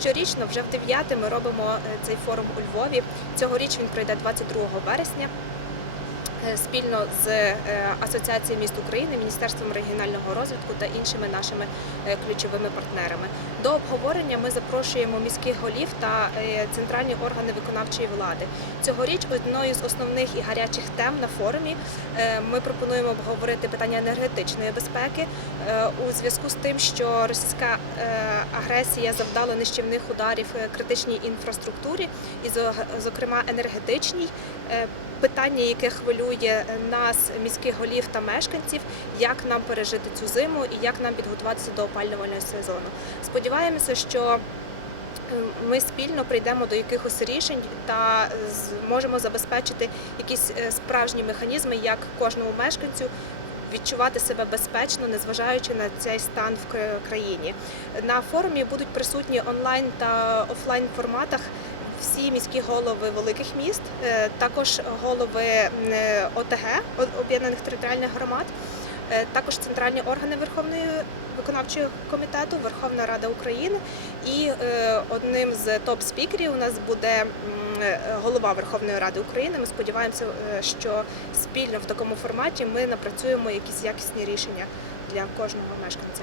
Щорічно, вже в дев'яте, ми робимо е, цей форум у Львові. Цьогоріч він пройде 22 вересня. Е, Спільно з е, Асоціацією міст України, Міністерством регіонального розвитку та іншими нашими е, ключовими партнерами. До обговорення ми запрошуємо міських голів та центральні органи виконавчої влади. Цьогоріч одною з основних і гарячих тем на форумі ми пропонуємо обговорити питання енергетичної безпеки у зв'язку з тим, що російська агресія завдала нищівних ударів критичній інфраструктурі, і зо- зокрема енергетичній. Е, Питання, яке хвилює нас, міських голів та мешканців, як нам пережити цю зиму і як нам підготуватися до опалювального сезону. Сподіваємося, що е, ми спільно прийдемо до якихось рішень та зможемо забезпечити якісь е, справжні механізми, як кожному мешканцю відчувати себе безпечно, незважаючи на цей стан в країні. На форумі будуть присутні онлайн та офлайн форматах. Всі міські голови великих міст, е, також голови е, ОТГ об'єднаних територіальних громад, е, також центральні органи Верховної виконавчого комітету, Верховна Рада України. І одним з топ-спікерів у нас буде голова Верховної Ради України. Ми сподіваємося, що спільно в такому форматі ми напрацюємо якісь якісні рішення для кожного мешканця.